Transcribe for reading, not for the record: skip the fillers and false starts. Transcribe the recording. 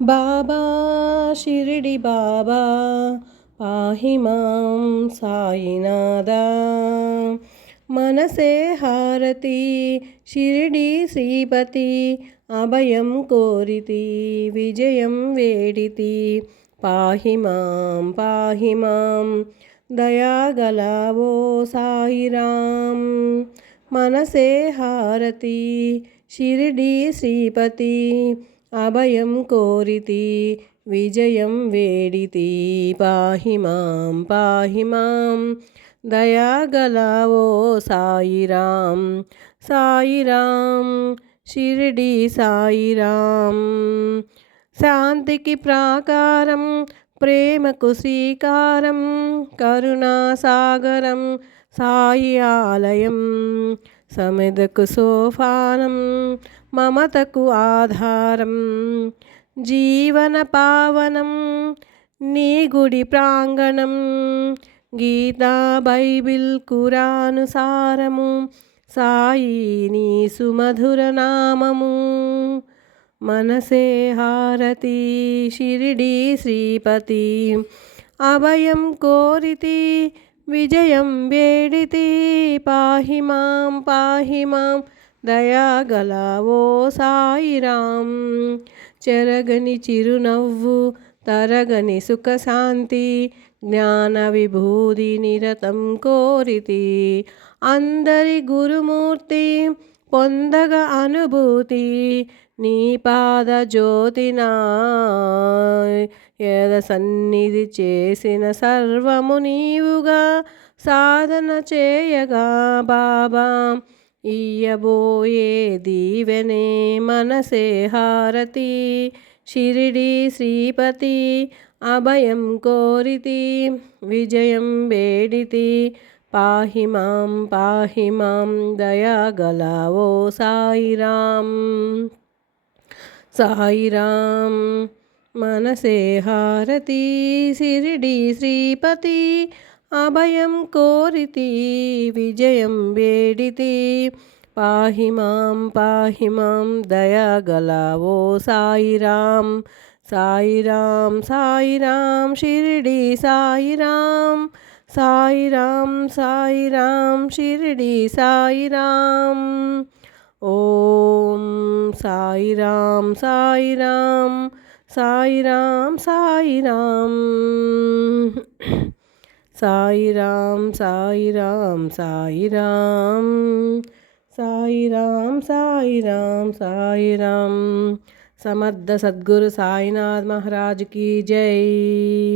బాబా షిరిడి బాబా పాహి మాం సాయినాథా మనసే హారతి షిరిడి శ్రీపతి అభయం కోరితి విజయం వేడితి పాహి మాం దయాగలవో సాయిరాం మనసే హారతి షిరిడి శ్రీపతి అభయం కోరితి విజయం వేడితి పాహి మాం దయాగలవో సాయిరాం సాయిరాం షిరిడి సాయిరాం శాంతికి ప్రాకారం ప్రేమకు శ్రీకారం కరుణాసాగరం సాయి ఆలయం సమిదకు సోపానం మమతకు ఆధారం జీవన పావనం నీ గుడి ప్రాంగణం గీతా బైబిల్ ఖురాను సారము సాయి నీ సుమధుర నామము మనసే హారతి షిరిడి శ్రీపతి అభయం కోరితి విజయం వేడితి పాహి మాం దయాగలవో సాయిరాం చెరగని చిరునవ్వు తరగని సుఖశాంతి జ్ఞాన విభూది నిరతం కోరితి అందరి గురుమూర్తి పొందగ అనుభూతి నీ పాద జ్యోతినా యద సన్నిధి చేసిన సర్వము నీవుగా సాధన చేయగా బాబా ఇయ్యబోయే దీవెనే మనసే హారతి షిరిడి శ్రీపతి అభయం కోరితి విజయం వేడితి పాహి మాం దయాగలవో సాయిరాం సాయిరాం మనసే హారతి షిరిడి శ్రీపతి అభయం కోరితి విజయం వేడితి పాహి మాం దయాగలవో సాయిరాం సాయిరాం సాయిరాం షిరిడి సాయిరాం సాయిరాం సాయిరాం షిరిడి సాయిరాం ఓం సాయిరాం సాయిరాం సాయిరాం సాయిరాం సాయిరాం సాయిరాం సాయిరాం సాయిరాం సాయిరాం సాయిరాం సమర్థ సద్గురు సాయినాథ్ మహారాజ్ की जय।